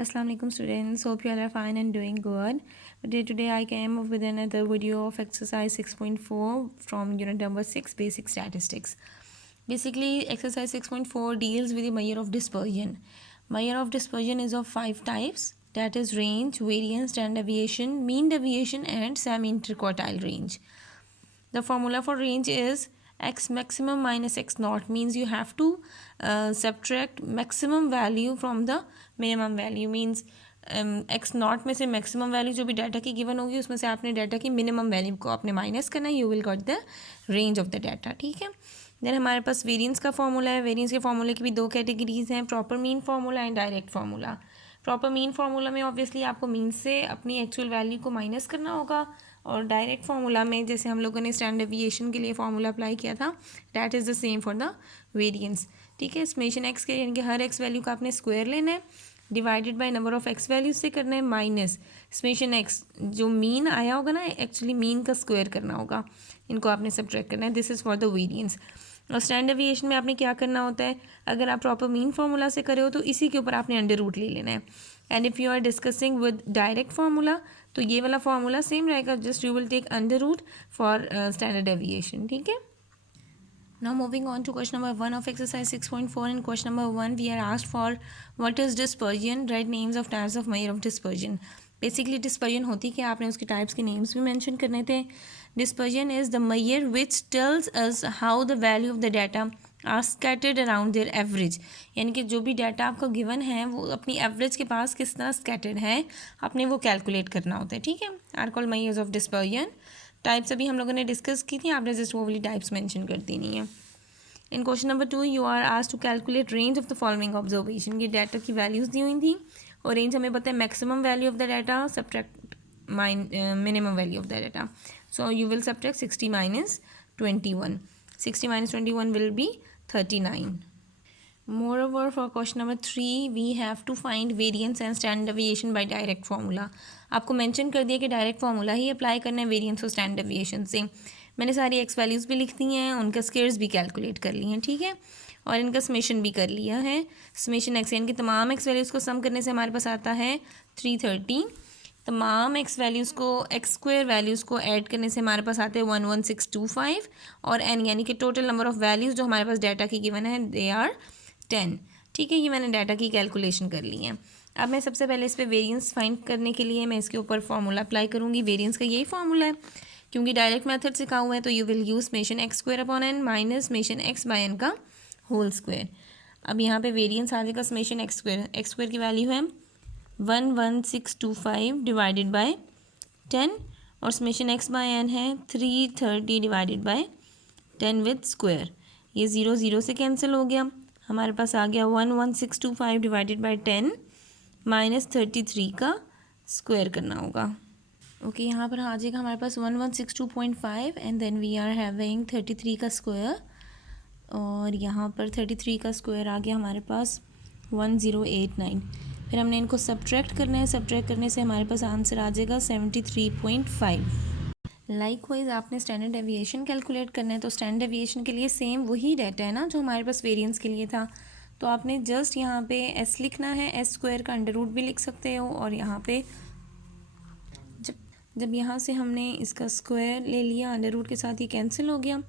Assalamu alaikum students, hope you all are fine and doing good. Today I came up with another video of exercise 6.4 from unit number 6, basic statistics. Basically exercise 6.4 deals with the measure of dispersion. Measure of dispersion is of 5 types, that is range, variance, standard deviation, mean deviation and semi-interquartile range. The formula for range is x maximum minus x naught, means you have to subtract maximum value from the minimum value, means x not में से maximum value जो भी data की given होगी उसमें से आपने data की मिनिमम वैल्यू को आपने माइनस करना है, you will got the range of the data. ठीक है. देन हमारे पास वेरिएंस का फॉर्मूला है. वेरिएंस के फॉर्मूले की भी दो कैटेगरीज हैं, proper mean formula and direct formula. Proper mean formula में ऑब्वियसली आपको मीन से अपनी एक्चुअल वैल्यू को माइनस करना होगा, और डायरेक्ट फार्मूला में जैसे हम लोगों ने स्टैंडर्ड डेविएशन के लिए फार्मूला अप्लाई किया था, that is the same for the variance. ठीक है. समेशन एक्स के यानी कि हर एक्स वैल्यू का आपने स्क्वायर लेना है, divided by number of x values से करना है, माइनस समेशन एक्स जो मीन आया होगा ना, एक्चुअली मीन का स्क्वायर करना होगा, इनको आपने सब्ट्रैक्ट करना है. This is for the variance. और स्टैंडर्ड डेविएशन में आपने क्या करना होता है, अगर आप प्रॉपर मीन फार्मूला से करे हो तो इसी के ऊपर आपने अंडर रूट ले लेना है. And if you are discussing with direct formula तो ये वाला फार्मूला सेम रहेगा, just you will take under root for standard deviation. ठीक है. Now moving on to question number 1 of exercise 6.4. In question number 1 we are asked for what is dispersion, write names of types of measure of dispersion. Basically dispersion होती क्या, आपने उसके types के names भी mention करने थे. Dispersion is the measure which tells us how the value of the data are scattered around their average. यानी कि जो भी डाटा आपको गिवन है वो अपनी एवरेज के पास किस तरह स्कैटर्ड है आपने वो कैलकुलेट करना होता है. ठीक है. Are called measures of dispersion. Types अभी हम लोगों ने डिस्कस की थी, आपने जस्ट वो वाली टाइप्स मेंशन कर दी नहीं है. In question number 2 you are asked to calculate range of the following observation. ये डाटा की वैल्यूज़ दी हुई थी और रेंज हमें पता है maximum value of the data subtract minimum value of the data. So you will subtract 60 minus 21. 60 minus 21 will be 39. Moreover, for question number 3 we have to find variance and standard deviation by direct formula. आपको mention कर दिया कि direct formula ही apply करना है variance और standard deviation से. मैंने सारी एक्स वैल्यूज़ भी लिख दी हैं, उनका स्केयर्स भी कैलकुलेट कर लिए हैं. ठीक है. और इनका समेशन भी कर लिया है. समेशन एक्स यानी कि तमाम एक्स वैल्यूज़ को सम करने से हमारे पास आता है 330. तमाम एक्स वैल्यूज़ को एक्स स्क्वायर वैल्यूज़ को ऐड करने से हमारे पास आते हैं 11625. और एन यानी कि टोटल नंबर ऑफ़ वैल्यूज़ जो हमारे पास डाटा की गिवन है दे आर 10. ठीक है. ये मैंने डाटा की कैलकुलेशन कर ली है. अब मैं सबसे पहले इस पर वेरिएंस फाइंड करने के लिए मैं इसके ऊपर फार्मूला अप्लाई करूँगी. वेरिएंस का यही फार्मूला है, क्योंकि डायरेक्ट मेथड से कहा हुआ है तो you will use summation x square upon n minus summation x by n का होल स्क्वायर. अब यहाँ पे वेरिएंस आ जाएगा summation x square. X square की वैल्यू है 11625 डिवाइडेड बाय 10 और समेशन एक्स बाय एन है 330 डिवाइडेड बाय 10 विद स्क्वायर. ये 0 0 से कैंसिल हो गया. हमारे पास आ गया 11625 डिवाइडेड बाई 10 माइनस 33 का स्क्वायर करना होगा. ओके. यहाँ पर आ जाएगा हमारे पास 1162.5 and then we are having 33 का स्क्वायर, और यहाँ पर 33 का स्क्वायर आ गया हमारे पास 1089. फिर हमने इनको सब्ट्रैक्ट करना है. सब्ट्रैक्ट करने से हमारे पास आंसर आ जाएगा 73.5. लाइकवाइज आपने स्टैंडर्ड डेविएशन कैलकुलेट करना है, तो स्टैंडर्ड डेविएशन के लिए सेम वही डाटा है ना जो हमारे पास वेरिएंस के लिए था. तो आपने जस्ट यहाँ पे एस लिखना है. एस स्क्वायर का अंडर रूट भी लिख सकते हो, और यहाँ पे जब यहाँ से हमने इसका स्क्वायर ले लिया अंडर रूट के साथ, ये कैंसिल हो गया,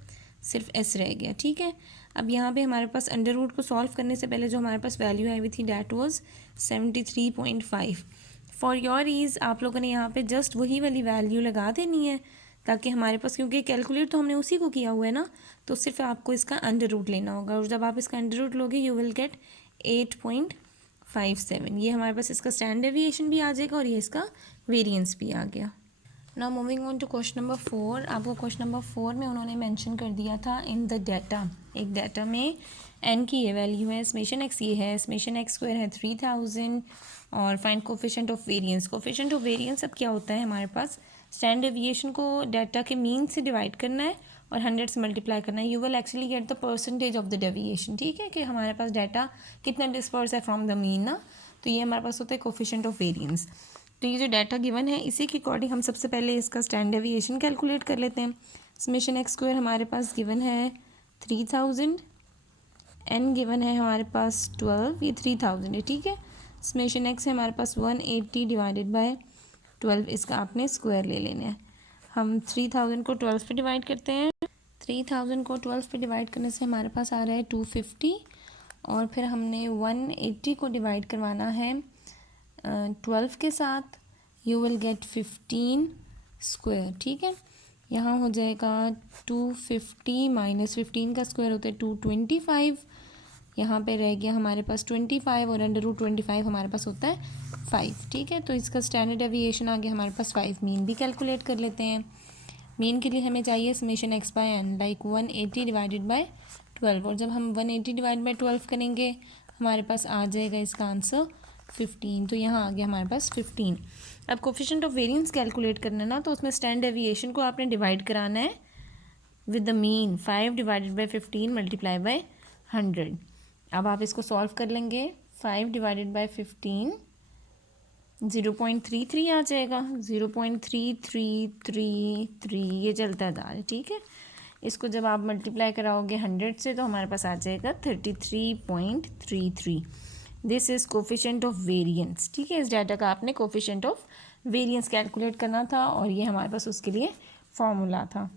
सिर्फ एस रह गया. ठीक है. अब यहाँ पे हमारे पास अंडर रूट को सॉल्व करने से पहले जो हमारे पास वैल्यू आई हुई थी that was 73.5. For your ease आप लोगों ने यहाँ पे जस्ट वही वाली वैल्यू लगा देनी है, ताकि हमारे पास, क्योंकि कैलकुलेट तो हमने उसी को किया हुआ है ना, तो सिर्फ आपको इसका अंडर रूट लेना होगा. और जब आप इसका अंडर रूट लोगे यू विल गेट 8.57. ये हमारे पास इसका स्टैंडर्ड डेविएशन भी आ जाएगा और ये इसका वेरिएंस भी आ गया. Now moving on to question number 4. आपको क्वेश्चन नंबर 4 में उन्होंने मेंशन कर दिया था इन द डाटा. एक डाटा में एन की ये वैल्यू है, समेशन एक्स ये है, समेशन एक्स स्क्वायर है 3000, और find coefficient of variance. Coefficient of variance अब क्या होता है, हमारे पास स्टैंडर्ड डेविएशन को डाटा के मीन से डिवाइड करना है और 100 से मल्टीप्लाई करना है. You will actually get the percentage of the deviation. ठीक है, कि हमारे पास डाटा कितना डिस्पर्स है फ्रॉम द मीन ना, तो ये हमारे पास होता है कोफिशिएंट ऑफ वेरिएंस. तो ये जो डाटा गिवन है इसी के अकॉर्डिंग हम सबसे पहले इसका स्टैंडर्ड डेविएशन कैलकुलेट कर लेते हैं. समेशन एक्स स्क्वायर हमारे पास गिवन है 3000, एन गिवन है हमारे पास 12, ये 3000 है. ठीक है. समेशन एक्स है हमारे पास 180 डिवाइडेड बाय 12, इसका आपने स्क्वायर ले लेना है। हम 3000 को 12 पे डिवाइड करते हैं। 3000 को 12 पे डिवाइड करने से हमारे पास आ रहा है 250, और फिर हमने 180 को डिवाइड करवाना है 12 के साथ। You will gate 15 square. ठीक है, यहाँ हो जाएगा 250 माइनस 15 का स्क्वायर होता है 225। यहाँ पे रह गया हमारे पास 25 और अंडर रूट 25 हमारे पास होता है 5। ठीक है, तो इसका स्टैंडर्ड डेविएशन आ गया हमारे पास 5। मीन भी कैलकुलेट कर लेते हैं। मीन के लिए हमें चाहिए summation x by n, like 180 divided by 12, और जब हम 180 डिवाइड बाय 12 करेंगे हमारे पास आ जाएगा इसका आंसर 15। तो यहाँ आ गया हमारे पास 15। अब कोफिशिएंट ऑफ वेरिएंस कैलकुलेट करना ना, तो उसमें स्टैंडर्ड डेविएशन को आपने डिवाइड कराना है with the mean. 5 divided by 15 multiply by 100। अब आप इसको सॉल्व कर लेंगे। 5 डिवाइडेड बाय 15 0.33 आ जाएगा। 0.3333 ये चलता जा रहा है। ठीक है, इसको जब आप मल्टीप्लाई कराओगे 100 से तो हमारे पास आ जाएगा 33.33। This is coefficient of variance. ठीक है, इस डाटा का आपने कोफिशिएंट ऑफ वेरिएंस कैलकुलेट करना था, और ये हमारे पास उसके लिए फॉर्मूला था।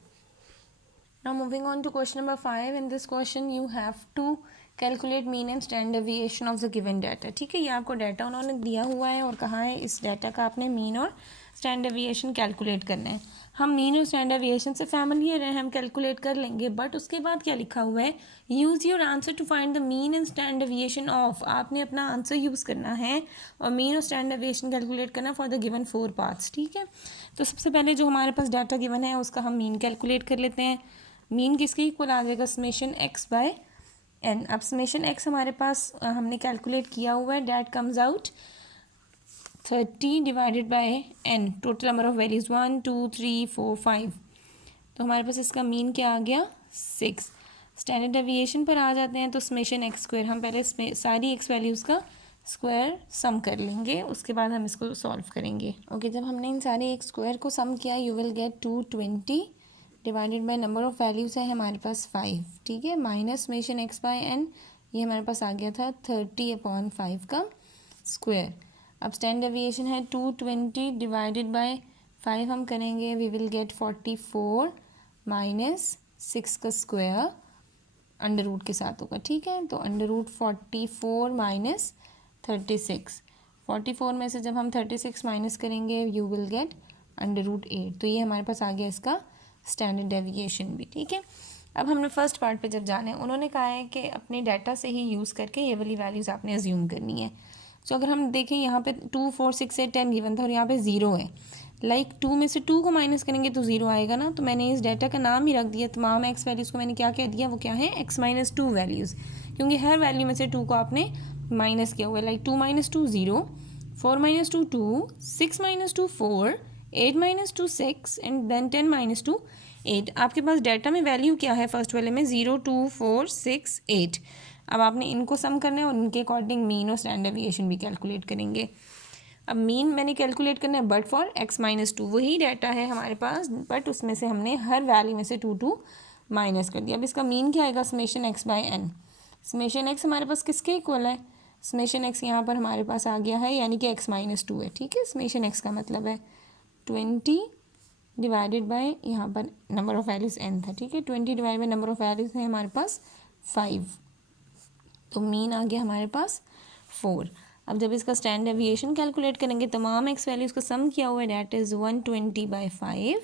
Now moving on to question number 5. In this question you have to calculate mean and standard deviation of the given data. ठीक है, ये आपको डाटा उन्होंने दिया हुआ है और कहा है इस डाटा का आपने मीन और स्टैंडर्ड डेविएशन कैलकुलेट करना है। हम मीन और स्टैंडर्ड डेविएशन से फैमिलियर हैं, हम कैलकुलेट कर लेंगे, बट उसके बाद क्या लिखा हुआ है, use your answer to find the mean and standard deviation of. आपने अपना आंसर यूज़ करना है और मीन और स्टैंडर्ड डेविएशन कैलकुलेट करना फॉर द गिवन 4 पार्ट्स। ठीक है, तो सबसे पहले जो हमारे पास डाटा गिवन है उसका हम मीन कैलकुलेट कर लेते हैं। मीन किसके इक्वल आ जाएगा, समेशन एक्स बाय एन। अब समेशन एक्स हमारे पास हमने कैलकुलेट किया हुआ है, that comes out 30 divided by n, total number of values 1 2 3 4 5। तो हमारे पास इसका मीन क्या आ गया 6। स्टैंडर्ड डेविएशन पर आ जाते हैं, तो समेशन एक्स स्क्वायर, हम पहले सारी एक्स वैल्यूज़ का स्क्वायर सम कर लेंगे, उसके बाद हम इसको सॉल्व करेंगे। ओके, जब हमने इन सारी एक्स स्क्वायर को सम किया you will get 220 divided by number of values है हमारे पास 5। ठीक है, minus summation x by n, ये हमारे पास आ गया था 30/5 का स्क्वायर। अब स्टैंडर्ड डेविएशन है 220 डिवाइडेड बाय 5 हम करेंगे, वी विल गेट 44 माइनस 6 का स्क्वायर अंडर रूट के साथ होगा। ठीक है, तो अंडर रूट 44 माइनस 36, 44 में से जब हम 36 माइनस करेंगे you will get under root 8। तो ये हमारे पास आ गया इसका स्टैंडर्ड डेविएशन भी। ठीक है, अब हमने फर्स्ट पार्ट पे जब जाना है, उन्होंने कहा है कि अपने डाटा से ही यूज़ करके ये वाली वैल्यूज़ आपने अज्यूम करनी है। तो अगर हम देखें यहाँ पे 2 4 6 8 10 गिवन था और यहाँ पे 0 है, लाइक 2 में से 2 को माइनस करेंगे तो 0 आएगा ना। तो मैंने इस डाटा का नाम ही रख दिया, तमाम एक्स वैल्यूज़ को मैंने क्या कह दिया, वो क्या है x-2 वैल्यूज़, क्योंकि हर वैल्यू में से 2 को आपने माइनस किया हुआ है। Like 2 - 2 0, 4 - 2 2, 6 - 2 4, 8 - 2 6 and then 10 - 2 8। आपके पास डाटा में वैल्यू क्या है फर्स्ट वाले में, 0 2 4 6 8। अब आपने इनको सम करना है और इनके अकॉर्डिंग मीन और स्टैंडर्ड डेविएशन भी कैलकुलेट करेंगे। अब मीन मैंने कैलकुलेट करना है बट फॉर x-2, वही डाटा है हमारे पास, बट उसमें से हमने हर वैल्यू में से 2 2 माइनस कर दिया। अब इसका मीन क्या आएगा, summation x by n. Summation x हमारे पास किसके इक्वल है, समेशन एक्स यहाँ पर हमारे पास आ गया है, यानी कि x-2 है। ठीक है, समेशन एक्स का मतलब है 20 डिवाइडेड बाय यहाँ पर नंबर ऑफ वैल्यूज़ n था। ठीक है, 20 divide by number of values है हमारे पास 5, तो मीन आ गया हमारे पास 4। अब जब इसका स्टैंडर्ड डेविएशन कैलकुलेट करेंगे, तमाम एक्स वैल्यूज़ को सम किया हुआ है, डैट इज़ 120/5।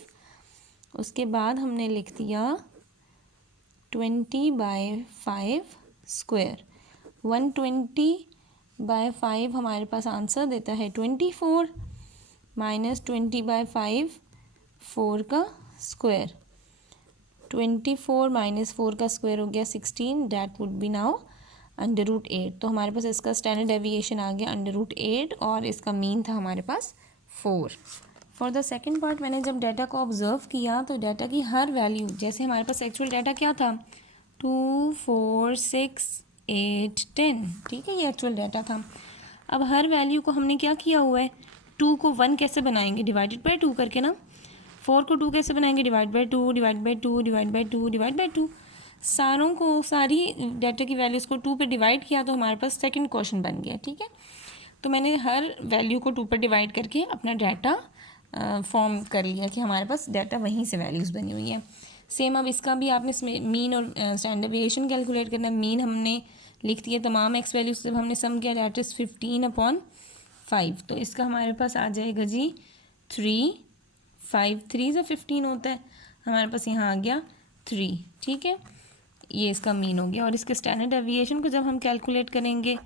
उसके बाद हमने लिख दिया 20/5 स्क्वायर। 120/5 हमारे पास आंसर देता है 24, माइनस 20/5 4 का स्क्वायर। 24 - 4 का स्क्वायर हो गया 16, that would be now under root 8। तो हमारे पास इसका स्टैंडर्ड डेविएशन आ गया अंडर रूट 8 और इसका मीन था हमारे पास 4। फॉर द सेकंड पार्ट मैंने जब डाटा को ऑब्जर्व किया तो डाटा की हर वैल्यू, जैसे हमारे पास एक्चुअल डाटा क्या था 2 4 6 8 10। ठीक है, ये एक्चुअल डाटा था। अब हर वैल्यू को हमने क्या किया हुआ है, 2 को 1 कैसे बनाएंगे, डिवाइडेड बाय 2 करके ना। 4 को 2 कैसे बनाएंगे, divide by 2 divide by 2 divide by 2 divide by 2। सारों को, सारी डाटा की वैल्यूज़ को 2 पे डिवाइड किया तो हमारे पास सेकंड क्वेश्चन बन गया। ठीक है, तो मैंने हर वैल्यू को 2 पर डिवाइड करके अपना डाटा फॉर्म कर लिया कि हमारे पास डाटा वहीं से वैल्यूज़ बनी हुई है। सेम अब इसका भी आपने मीन और स्टैंडर्ड डेविएशन कैलकुलेट करना है। मीन हमने लिख दिया तमाम एक्स वैल्यूज जब हमने सम किया, दैट इज़ 15/5। तो इसका हमारे पास आ जाएगा जी 3, 5 3 से 15 होता है, हमारे पास यहाँ आ गया 3। ठीक है, ये इसका मीन हो गया। और इसके स्टैंडर्ड डेविएशन को जब हम कैलकुलेट करेंगे,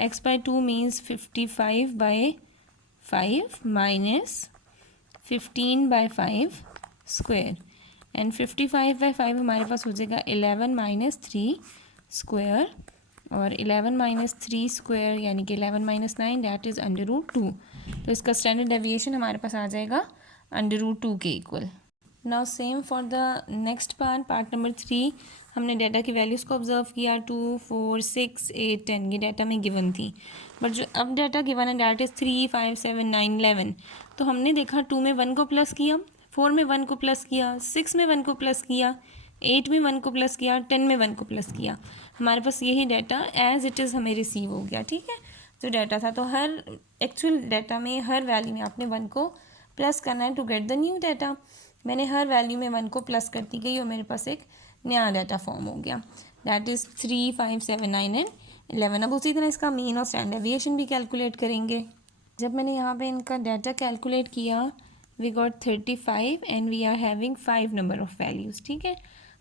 x/2 means 55/5 minus 15/5 square, and 55/5 हमारे पास हो जाएगा 11 माइनस 3 स्क्वायर, और 11 माइनस 3 स्क्वायर यानी कि 11 माइनस 9, दैट इज़ √2। तो इसका स्टैंडर्ड डेविएशन हमारे पास आ जाएगा √2 के equal. Now same for the next part number 3, हमने डाटा की वैल्यूज़ को ऑब्जर्व किया 2, 4, 6, 8, 10, ये डाटा में गिवन थी। बट जो अब डाटा गिवन है दैट इज़ 3, 5, 7, 9, 11। तो हमने देखा 2 में 1 को प्लस किया, 4 में 1 को प्लस किया, 6 में 1 को प्लस किया, 8 में 1 को प्लस किया, 10 में 1 को प्लस किया। हमारे पास यही डाटा एज इट इज़ हमें रिसीव हो गया। ठीक है, जो डाटा था, तो हर एक्चुअल डाटा में हर वैल्यू में आपने 1 को प्लस करना है to get the new data. मैंने हर वैल्यू में 1 को प्लस करती गई और मेरे पास एक नया डाटा फॉर्म हो गया, दैट इज़ 3, 5, 7, 9 एंड 11। अब उसी तरह इसका मीन और स्टैंडर्ड डेविएशन भी कैलकुलेट करेंगे। जब मैंने यहाँ पे इनका डाटा कैलकुलेट किया, we got 35 and we are having 5 number of values. ठीक है,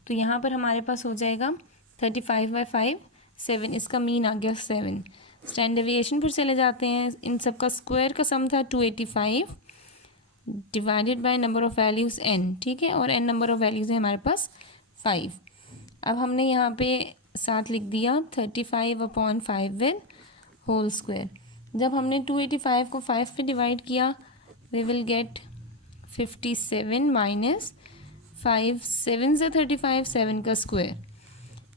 तो यहाँ पर हमारे पास हो जाएगा 35/5 7, इसका मीन आ गया 7। स्टैंडर्ड डेविएशन पर चले जाते हैं, इन सब का स्क्वायर का सम था 285 divided by number of values n। ठीक है, और n नंबर ऑफ़ वैल्यूज़ है हमारे पास 5। अब हमने यहाँ पे साथ लिख दिया 35/5 विद होल स्क्वायर। जब हमने 285 को 5 पे डिवाइड किया, वी विल गेट 57 माइनस 5, 7 से 35, 7 का स्क्वायर,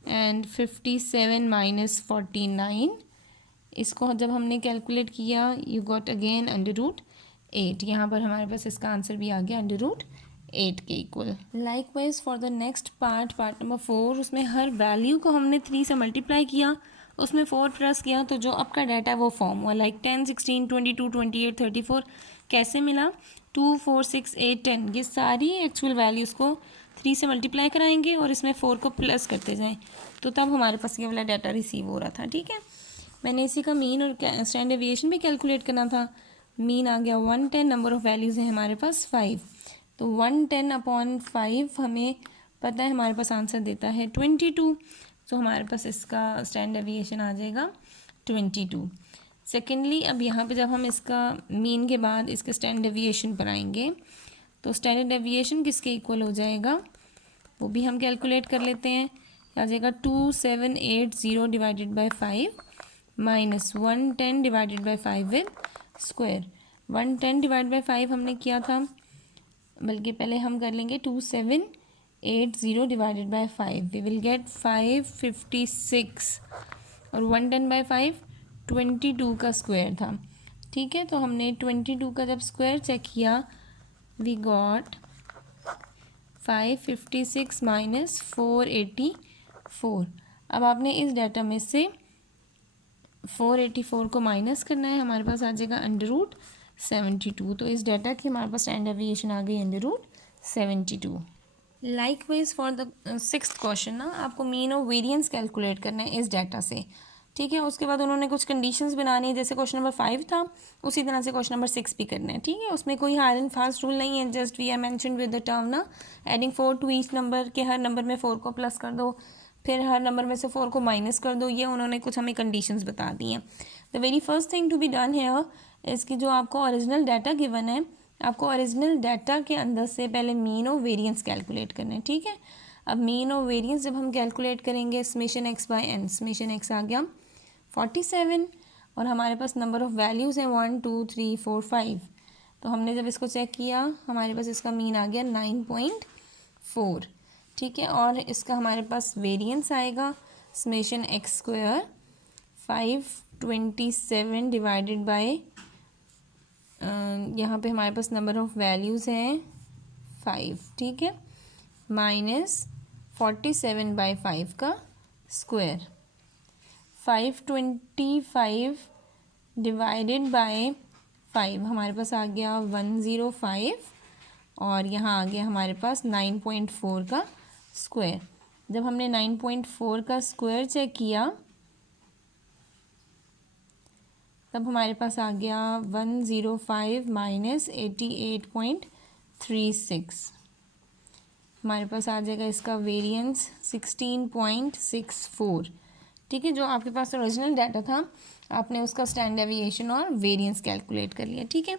एंड 57 माइनस 49। इसको जब हमने कैलकुलेट किया, यू गॉट अगेन √8। यहाँ पर हमारे पास इसका आंसर भी आ गया √8 के equal. Likewise for the next part number 4, उसमें हर वैल्यू को हमने 3 से मल्टीप्लाई किया, उसमें 4 प्लस किया, तो जो आपका डाटा है वो फॉर्म हुआ, लाइक 10, 16, 22, 28, 34। कैसे मिला? 2, 4, 6, 8, 10, ये सारी एक्चुअल वैल्यूज़ को 3 से मल्टीप्लाई कराएंगे और इसमें 4 को प्लस करते जाएं, तो तब हमारे पास ये वाला डाटा रिसीव हो रहा था। ठीक है, मैंने इसी का मीन और स्टैंडर्ड डेविएशन भी कैलकुलेट करना था। मीन आ गया 110, नंबर ऑफ़ वैल्यूज़ है हमारे पास 5, तो 110/5 हमें पता है हमारे पास आंसर देता है 22। तो हमारे पास इसका स्टैंडर्ड डेविएशन आ जाएगा 22। सेकेंडली, अब यहाँ पे जब हम इसका मीन के बाद इसके स्टैंडर्ड डेविएशन पर आएंगे, तो स्टैंडर्ड डेविएशन किसके इक्वल हो जाएगा वो भी हम कैलकुलेट कर लेते हैं। आ जाएगा 2780 divided by 5 minus 110 divided by 5 with square. 110 divide by 5 हमने किया था, बल्कि पहले हम कर लेंगे 2780 divided by 5, we will get 556, और 110 बाई 5 22 का स्क्वायर था। ठीक है, तो हमने 22 का जब स्क्वायर चेक किया, वी गॉट 556 माइनस 484। अब आपने इस डाटा में से 484 को माइनस करना है, हमारे पास आ जाएगा √72। तो इस डाटा की हमारे पास स्टैंडर्ड डेविएशन आ गई √72। Likewise for the 6th question ना, आपको मीन और वेरिएंस कैलकुलेट करना है इस डाटा से। ठीक है, उसके बाद उन्होंने कुछ कंडीशंस बनानी है, जैसे क्वेश्चन नंबर 5 था उसी तरह से क्वेश्चन नंबर 6 भी करना है। ठीक है, उसमें कोई हार्ड एंड फास्ट रूल नहीं है, just we are mentioned with the term ना, एडिंग 4 टू ईच नंबर, के हर नंबर में 4 को प्लस कर दो, फिर हर नंबर में से 4 को माइनस कर दो। ये उन्होंने कुछ हमें कंडीशंस बता दी हैं। The very first thing to be done है इसकी, जो आपको ओरिजिनल डाटा गिवन है, आपको ओरिजिनल डाटा के अंदर से पहले मीन और वेरिएंस कैलकुलेट करना है। ठीक है, अब मीन और वेरिएंस जब हम कैलकुलेट करेंगे, summation x by n, summation x आ गया 47, और हमारे पास नंबर ऑफ़ वैल्यूज़ हैं 1 2 3 4 5। तो हमने जब इसको चेक किया, हमारे पास इसका मीन आ गया 9.4। ठीक है, और इसका हमारे पास वेरिएंस आएगा summation x square 527 divided by, यहाँ पे हमारे पास नंबर ऑफ़ वैल्यूज़ हैं 5। ठीक है, माइनस 47/5 का स्क्वायर। 525 डिवाइडेड बाय 5, हमारे पास आ गया 105 और यहाँ आ गया हमारे पास 9.4 का स्क्वायर। जब हमने 9.4 का स्क्वायर चेक किया तब हमारे पास आ गया 105 माइनस 88.36, हमारे पास आ जाएगा इसका वेरिएंस 16.64। ठीक है, जो आपके पास ओरिजिनल डाटा था आपने उसका स्टैंडर्ड डेविएशन और वेरिएंस कैलकुलेट कर लिया। ठीक है,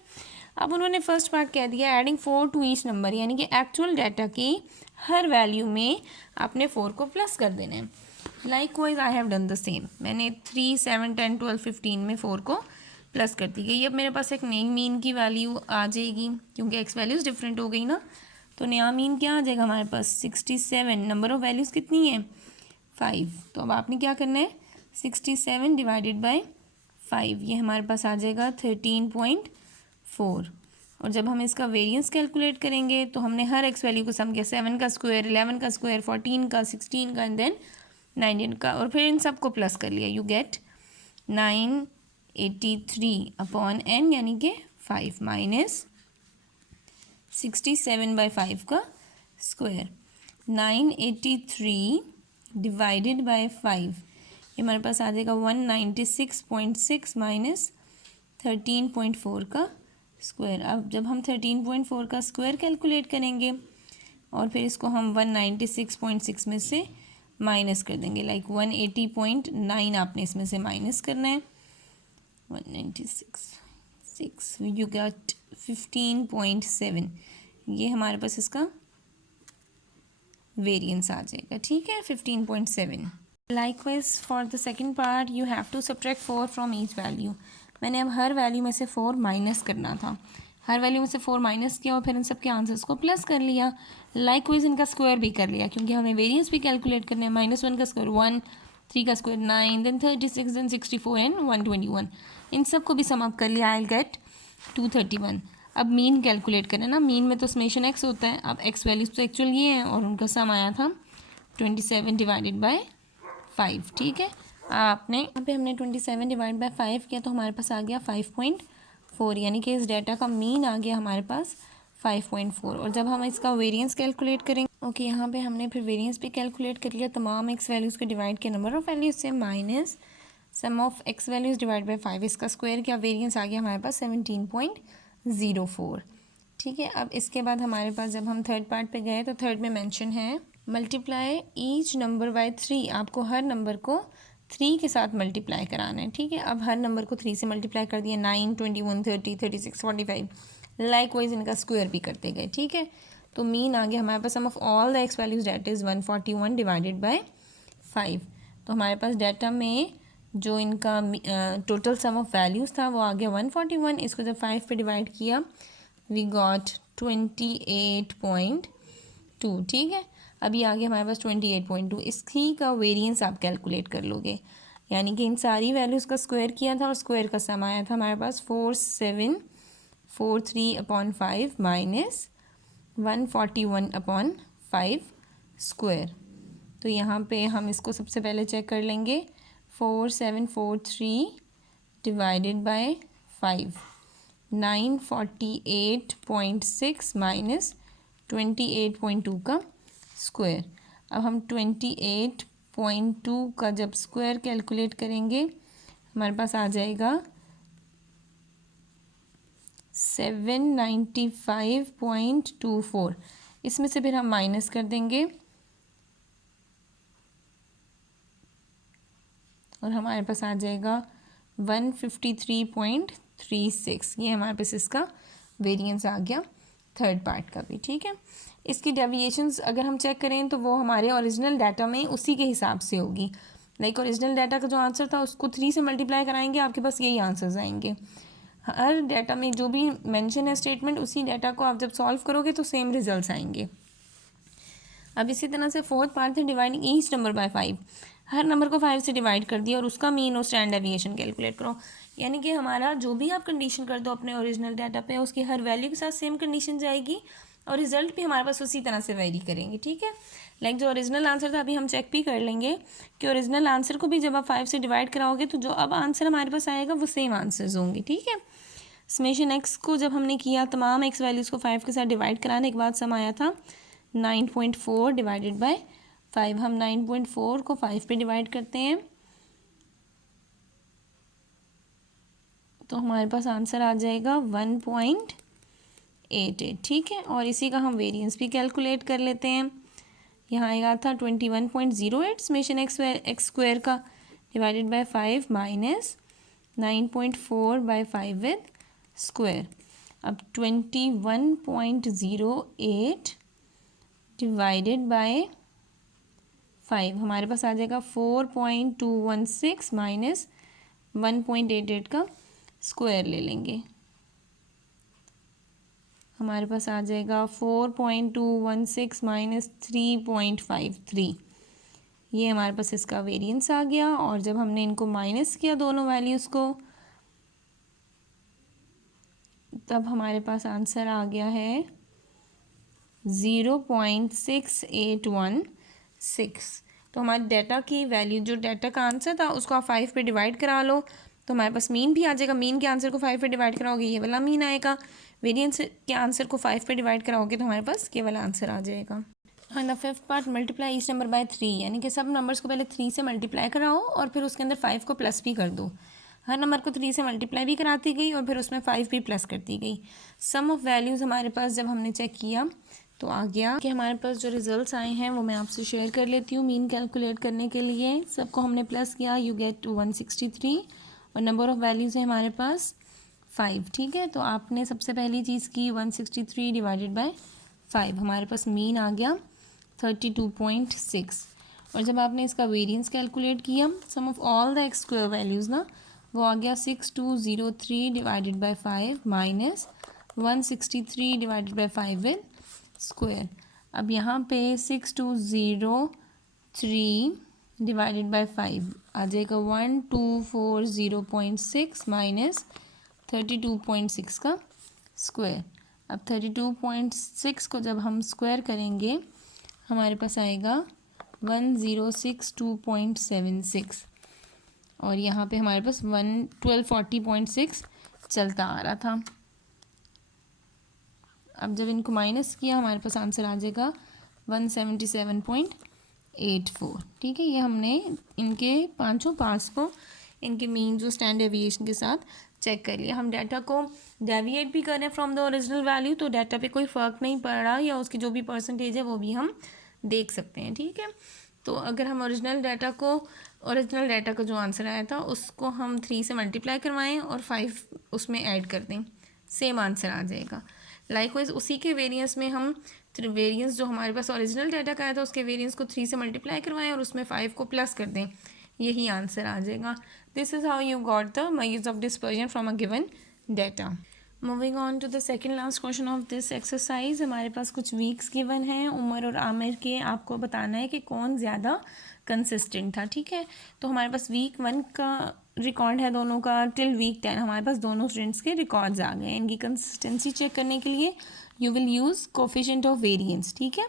अब उन्होंने फर्स्ट पार्ट कह दिया एडिंग 4 टू ईच नंबर, यानी कि एक्चुअल डाटा की हर वैल्यू में आपने 4 को प्लस कर देना है। Likewise I have done the same, मैंने 3, 7, 10, 12, 15 में 4 को प्लस कर दी गई। अब मेरे पास एक नई मीन की वैल्यू आ जाएगी क्योंकि एक्स वैल्यूज़ डिफरेंट हो गई ना, तो नया मीन क्या आ जाएगा हमारे पास 67। नंबर ऑफ़ वैल्यूज़ कितनी है 5, तो अब आपने क्या करना है 67 डिवाइडेड बाय 5, ये हमारे पास आ जाएगा 13.4। और जब हम इसका वेरिएंस कैलकुलेट करेंगे तो हमने हर एक्स वैल्यू को सम किया, 7 का स्क्वायर, 11 का स्क्वायर, 14 का, 16 का एंड देन 19 का, और फिर इन सब को प्लस कर लिया। यू गेट 983 अपॉन n यानी कि 5 माइनस 67/5 का स्क्वायर। 983 डिवाइडेड बाय 5, ये हमारे पास आ जाएगा 196.6 माइनस 13.4 का स्क्वायर। अब जब हम 13.4 का स्क्वायर कैलकुलेट करेंगे और फिर इसको हम 196.6 में से माइनस कर देंगे, लाइक 180.9 आपने इसमें से माइनस करना है, 196.6 यू गेट 15.7, ये हमारे पास इसका वेरिएंस आ जाएगा। ठीक है, 15.7। Likewise for the second part you have to subtract 4 from each value. मैंने अब हर वैल्यू में से 4 माइनस करना था, हर वैल्यू में से 4 माइनस किया और फिर इन सब के आंसर्स को प्लस कर लिया। लाइकवाइज इनका स्क्वायर भी कर लिया क्योंकि हमें वेरिएंस भी कैलकुलेट करना है। -1 का स्क्वायर 1, 3 का स्क्वायर 9, देन 36, देन 64 एंड 121, इन सब को भी सम अप कर लिया। I get 231। अब मीन कैलकुलेट करें ना, मीन में तो समेशन एक्स होता है। अब एक्स वैल्यूज तो एक्चुअल ये हैं और उनका सम आया था 27 डिवाइडेड बाय 5। ठीक है, आपने यहाँ पे हमने 27 डिवाइड बाय 5 किया तो हमारे पास आ गया 5.4, यानी कि इस डाटा का मीन आ गया हमारे पास 5.4। और जब हम इसका वेरिएंस कैलकुलेट करेंगे, ओके यहाँ पे हमने फिर वेरिएंस भी कैलकुलेट कर लिया। तमाम एक्स वैल्यूज़ को डिवाइड किया नंबर ऑफ़ वैल्यूज से minus sum of x values divide by 5, इसका स्क्वायर किया, वेरिएंस आ गया हमारे पास 17.04। ठीक है, अब इसके बाद हमारे पास जब हम थर्ड पार्ट पे गए तो थर्ड में मेंशन है मल्टीप्लाई ईच नंबर बाय 3। आपको हर नंबर को 3 के साथ मल्टीप्लाई कराना है। ठीक है, अब हर नंबर को 3 से मल्टीप्लाई कर दिया, 9, 21, 30, 36, 45। लाइकवाइज इनका स्क्वायर भी करते गए। ठीक है, तो मीन आ गया हमारे पास sum of all the x values that is 141 divided by 5। तो हमारे पास डाटा में जो इनका टोटल सम ऑफ वैल्यूज़ था वो आ गया 141। इसको जब 5 पे डिवाइड किया वी गॉट 28.2। ठीक है, अभी आ गया हमारे पास 28.2। इसकी का वेरिएंस आप कैलकुलेट कर लोगे, यानी कि इन सारी वैल्यूज़ का स्क्वायर किया था और स्क्वायर का सम आया था हमारे पास 4743/5 माइनस 141/5 स्क्वायर। तो यहाँ पे हम इसको सबसे पहले चेक कर लेंगे, 4743 डिवाइडेड बाय 5, 948.6 माइनस 28.2 का स्क्वायर। अब हम 28.2 का जब स्क्वायर कैलकुलेट करेंगे हमारे पास आ जाएगा 795.24। इसमें से फिर हम माइनस कर देंगे और हमारे पास आ जाएगा 153.36। ये हमारे पास इसका वेरिएंस आ गया थर्ड पार्ट का भी। ठीक है, इसकी डेविएशंस अगर हम चेक करें तो वो हमारे ओरिजिनल डाटा में उसी के हिसाब से होगी। लाइक ओरिजिनल डाटा का जो आंसर था उसको 3 से मल्टीप्लाई कराएंगे, आपके पास यही आंसर्स आएंगे। हर डाटा में जो भी मेंशन है स्टेटमेंट, उसी डाटा को आप जब सॉल्व करोगे तो सेम रिजल्ट्स आएंगे। अब इसी तरह से फोर्थ पार्ट है dividing each number by 5। Her number को 5 से डिवाइड कर दिया और उसका मीन और स्टैंडर्ड डेविएशन कैलकुलेट करो। यानी कि हमारा जो भी आप कंडीशन कर दो अपने ओरिजिनल डाटा पे, उसकी हर वैल्यू के साथ सेम कंडीशन जाएगी और रिजल्ट भी हमारे पास उसी तरह से वेरी करेंगे, ठीक है। लाइक जो ओरिजिनल आंसर था अभी हम चेक भी कर लेंगे कि ओरिजिनल आंसर को भी जब आप 5 से डिवाइड कराओगे तो जो अब आंसर हमारे पास आएगा वो सेम आंसर्स होंगे, ठीक है। समेशन एक्स को जब हमने किया तमाम एक्स वैल्यूज़ को 5 के साथ डिवाइड कराने के बाद सम आया था 9.4 डिवाइडेड बाय 5। हम 9.4 को 5 पे डिवाइड करते हैं तो हमारे पास आंसर आ जाएगा 1.88, ठीक है। और इसी का हम वेरिएंस भी कैलकुलेट कर लेते हैं। यहाँ आएगा था 21.08 समेशन एक्स स्क्वायर का divided by 5 minus 9.4 by 5 with square. अब 21.08 डिवाइडेड बाय 5 हमारे पास आ जाएगा 4.216 माइनस 1.88 का स्क्वायर ले लेंगे, हमारे पास आ जाएगा 4.216 माइनस 3.53। ये हमारे पास इसका वेरिएंस आ गया। और जब हमने इनको माइनस किया दोनों वैल्यूज़ को तब हमारे पास आंसर आ गया है 0.6816। तो हमारे डाटा की वैल्यू, जो डाटा का आंसर था उसको आप 5 पे डिवाइड करा लो तो हमारे पास मीन भी आ जाएगा। मीन के आंसर को 5 पे डिवाइड कराओगे ये वाला मीन आएगा। वेरिएंस के आंसर को 5 पे डिवाइड कराओगे तो हमारे पास ये वाला आंसर आ जाएगा। The fifth part multiply each number by 3, यानी कि सब नंबर्स को पहले 3 से मल्टीप्लाई कराओ और फिर उसके अंदर 5 को प्लस भी कर दो। हर नंबर को 3 से मल्टीप्लाई भी कराती गई और फिर उसमें 5 भी प्लस करती गई। सम ऑफ वैल्यूज़ हमारे पास जब हमने चेक किया तो आ गया कि हमारे पास जो रिजल्ट्स आए हैं वो मैं आपसे शेयर कर लेती हूँ। मीन कैलकुलेट करने के लिए सबको हमने प्लस किया, यू गेट 163 और नंबर ऑफ़ वैल्यूज़ है हमारे पास 5, ठीक है। तो आपने सबसे पहली चीज़ की 163 डिवाइडेड बाय 5, हमारे पास मीन आ गया 32.6। और जब आपने इसका वेरिएंस कैलकुलेट किया sum of all the x square values ना, वो आ गया 6203 divided by 5 minus 163 divided by 5 with square. अब यहाँ पे 6203 डिवाइडेड बाय 5 आ जाएगा 1240.6 माइनस 32.6 का स्क्वायर। अब 32.6 को जब हम स्क्वायर करेंगे हमारे पास आएगा 1062.76 और यहाँ पे हमारे पास 1240.6 चलता आ रहा था। अब जब इनको माइनस किया हमारे पास आंसर आ जाएगा 177.84, ठीक है। ये हमने इनके पांचों पार्ट्स को इनके मीन जो स्टैंडर्ड डेविएशन के साथ चेक कर लिया। हम डाटा को डेविएट भी करें फ्रॉम द ओरिजिनल वैल्यू तो डाटा पे कोई फ़र्क नहीं पड़ रहा या उसकी जो भी परसेंटेज है वो भी हम देख सकते हैं, ठीक है। तो अगर हम ओरिजिनल डाटा का जो आंसर आया था उसको हम 3 से मल्टीप्लाई करवाएं और 5 उसमें ऐड कर दें, सेम आंसर आ जाएगा। लाइकवाइज उसी के वेरिएंस में हम वेरिएंस जो हमारे पास ओरिजिनल डाटा का आया था उसके वेरिएंस को 3 से मल्टीप्लाई करवाएं और उसमें 5 को प्लस कर दें, यही आंसर आ जाएगा। This is how you got the measures of dispersion from a given data. Moving on to the second last question of this exercise. हमारे पास कुछ वीक्स गिवन हैं उमर और आमिर के, आपको बताना है कि कौन ज़्यादा कंसिस्टेंट था, ठीक है। तो हमारे पास वीक 1 का रिकॉर्ड है दोनों का टिल वीक 10, हमारे पास दोनों स्टूडेंट्स के रिकॉर्ड्स आ गए। इनकी कंसिस्टेंसी चेक करने के लिए you will use coefficient of variance, ठीक है।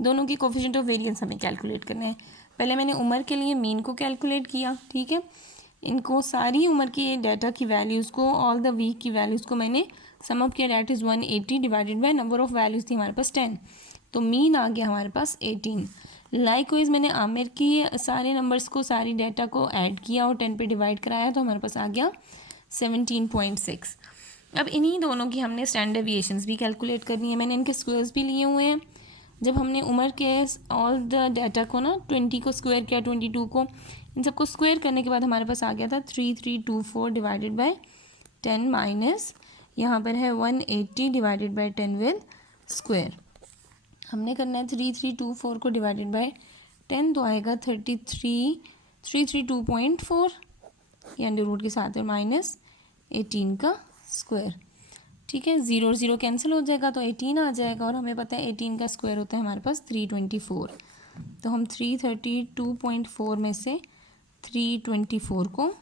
दोनों की कोफिशिएंट ऑफ वेरिएंस हमें कैलकुलेट करने हैं। पहले मैंने उमर के लिए मीन को कैलकुलेट किया, ठीक है। इनको सारी उम्र की डाटा की वैल्यूज़ को, ऑल द वीक की वैल्यूज़ को मैंने सम अप किया, that is 180 divided by number of values थी हमारे पास 10, तो मीन आ गया हमारे पास 18। लाइकवाइज मैंने आमिर की सारे नंबर्स को, सारी डाटा को ऐड किया और 10 पे डिवाइड कराया तो हमारे पास आ गया 17.6। अब इन्हीं दोनों की हमने स्टैंडर्ड डेविएशंस भी कैलकुलेट करनी है। मैंने इनके स्क्वायर्स भी लिए हुए हैं। जब हमने उम्र के ऑल द डाटा को ना 20 को स्क्वायर किया, 22 को, इन सबको स्क्वायर करने के बाद हमारे पास आ गया था 3324 डिवाइडेड बाय 10 माइनस यहाँ पर है 180 डिवाइडेड बाय 10 विद स्क्वायर। हमने करना है 3324 को डिवाइडेड बाय 10 तो आएगा 332.4 ये अंडर रूट के साथ और माइनस 18 का स्क्वायर, ठीक है। 0 0 कैंसिल हो जाएगा तो 18 आ जाएगा और हमें पता है 18 का स्क्वायर होता है हमारे पास 324। तो हम 332.4 में से 324 को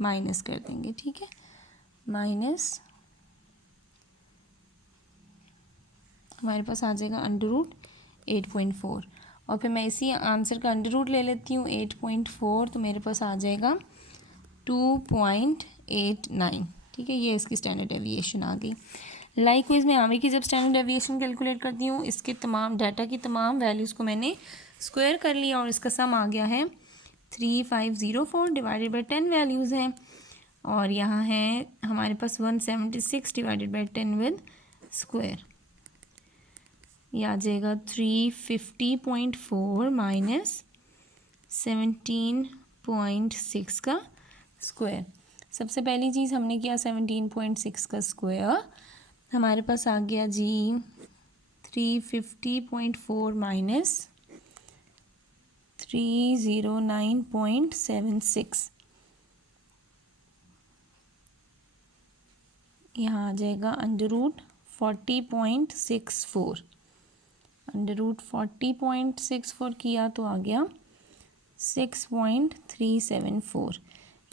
माइनस कर देंगे, ठीक है। माइनस हमारे पास आ जाएगा √8.4 और फिर मैं इसी आंसर का अंडर रूट ले लेती हूँ 8.4, तो मेरे पास आ जाएगा 2.89। ठीक है, ये इसकी स्टैंडर्ड डेविएशन आ गई। लाइकवाइज मैं आगे की जब स्टैंडर्ड डेविएशन कैलकुलेट करती हूँ, इसके तमाम डाटा की तमाम वैल्यूज़ को मैंने स्क्वायर कर लिया और इसका सम आ गया है 3504 डिवाइडेड बाई 10 वैल्यूज़ हैं, और यहाँ है हमारे पास 176 डिवाइडेड बाई 10 विद स्क्वायर। ये आ जाएगा 350.4 माइनस 17.6 का स्क्वायर। सबसे पहली चीज़ हमने किया 17.6 का स्क्वायर, हमारे पास आ गया जी 350.4 माइनस 309.76, यहाँ आ जाएगा √40.64। √40.64 किया तो आ गया 6.374।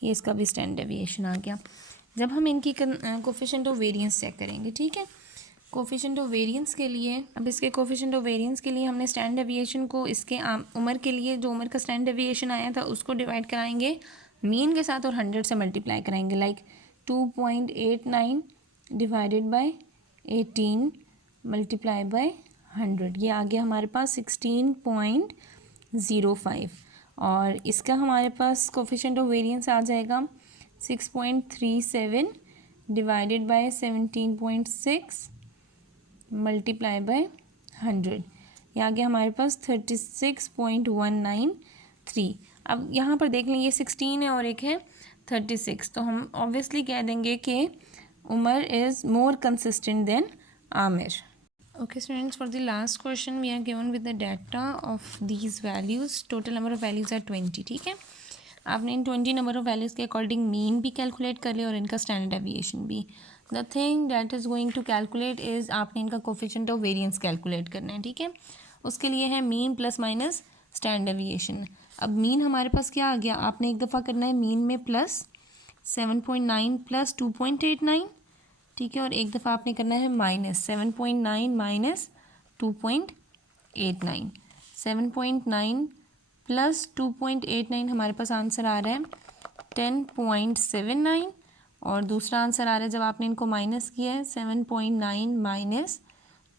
ये इसका भी स्टैंडर्ड डेविएशन आ गया। जब हम इनकी कोफिशिएंट ऑफ वेरिएंस चेक करेंगे, ठीक है, कोफिशिएंट ऑफ वेरिएंस के लिए, अब इसके कोफिशिएंट ऑफ वेरिएंस के लिए हमने स्टैंडर्ड डेविएशन को इसके उम्र के लिए जो उम्र का स्टैंडर्ड डेविएशन आया था उसको डिवाइड कराएंगे मीन के साथ और 100 से मल्टीप्लाई कराएंगे। Like 2.89 divided by 18 multiply by 100, ये आ गया हमारे पास 16.05, और इसका हमारे पास कोफिशिएंट ऑफ वेरिएंस आ जाएगा 6.37 डिवाइडेड बाय 17.6 मल्टीप्लाई बाय 100, ये आ गया हमारे पास 36.193। अब यहाँ पर देख लें ये 16 है और एक है 36, तो हम ऑब्वियसली कह देंगे कि Umar is more consistent than Aamir. Okay students, for the last question we are given with the data of these values. Total number of values are 20। ठीक है, आपने इन 20 नंबर ऑफ वैल्यूज़ के अकॉर्डिंग मीन भी कैलकुलेट कर लिया और इनका स्टैंडर्ड डेविएशन भी। The thing that is going to calculate is आपने इनका कोफिशिएंट ऑफ वेरिएंस कैलकुलेट करना है। ठीक है, उसके लिए है mean plus minus standard deviation. अब मीन हमारे पास क्या आ गया, आपने एक दफ़ा करना है मीन में प्लस 7.9 प्लस 2.89, ठीक है, और एक दफ़ा आपने करना है माइनस 7.9 माइनस 2.89। 7.9 प्लस 2.89 हमारे पास आंसर आ रहा है 10.79, और दूसरा आंसर आ रहा है जब आपने इनको माइनस किया है 7.9 माइनस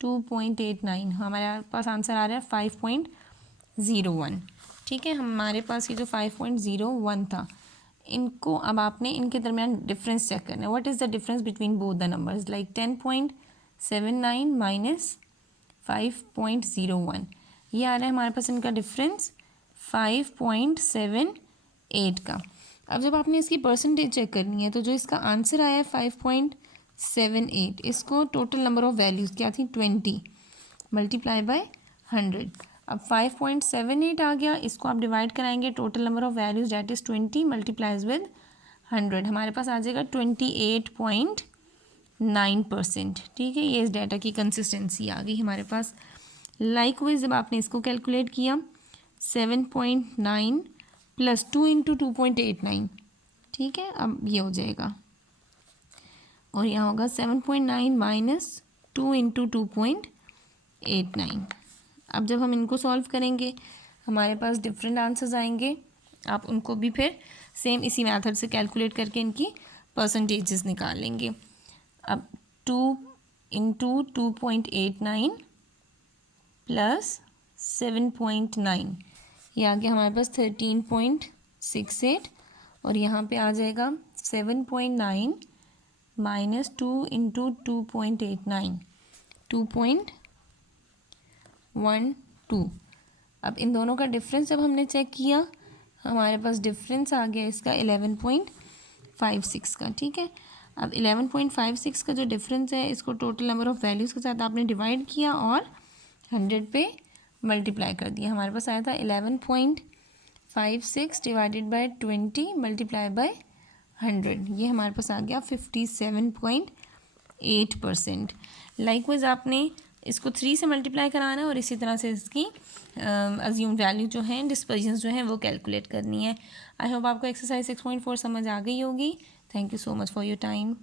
2.89, हमारे पास आंसर आ रहा है 5.01। ठीक है, हमारे पास ये जो 5.01 था, इनको अब आपने इनके दरमियान डिफरेंस चेक करना है। What is the difference between both the numbers, like 10.79 minus 5.01, ये आ रहा है हमारे पास इनका डिफरेंस 5.78 का। अब जब आपने इसकी परसेंटेज चेक करनी है, तो जो इसका आंसर आया है 5.78, इसको टोटल नंबर ऑफ वैल्यूज़ क्या थी 20 मल्टीप्लाई बाय 100। अब 5.78 आ गया, इसको आप डिवाइड कराएंगे total number of values that is 20 multiplies with 100, हमारे पास आ जाएगा 28.9%। ठीक है, ये इस डाटा की कंसिस्टेंसी आ गई हमारे पास। लाइकवाइज जब आपने इसको कैलकुलेट किया 7.9 प्लस 2 इंटू 2.89, ठीक है, अब ये हो जाएगा, और यहाँ होगा 7.9 माइनस 2 इंटू 2.89। अब जब हम इनको सॉल्व करेंगे हमारे पास डिफरेंट आंसर्स आएंगे, आप उनको भी फिर सेम इसी मेथड से कैलकुलेट करके इनकी परसेंटेजेस निकाल लेंगे। अब 2 इंटू 2.89 प्लस 7.9, ये आ गया हमारे पास 13.68, और यहाँ पे आ जाएगा 7.9 माइनस 2 इंटू 2.89 2.12। अब इन दोनों का डिफरेंस जब हमने चेक किया, हमारे पास डिफरेंस आ गया इसका 11.56 का। ठीक है, अब 11.56 का जो डिफरेंस है, इसको टोटल नंबर ऑफ़ वैल्यूज़ के साथ आपने डिवाइड किया और 100 पे मल्टीप्लाई कर दिया। हमारे पास आया था 11.56 डिवाइडेड बाय 20 मल्टीप्लाई बाय 100, ये हमारे पास आ गया 57.8%। लाइकवाइज आपने इसको 3 से मल्टीप्लाई कराना है और इसी तरह से इसकी अज्यूम वैल्यू जो है, डिस्पर्जन्स जो हैं वो कैलकुलेट करनी है। आई होप आपको एक्सरसाइज 6.4 समझ आ गई होगी। Thank you so much for your time.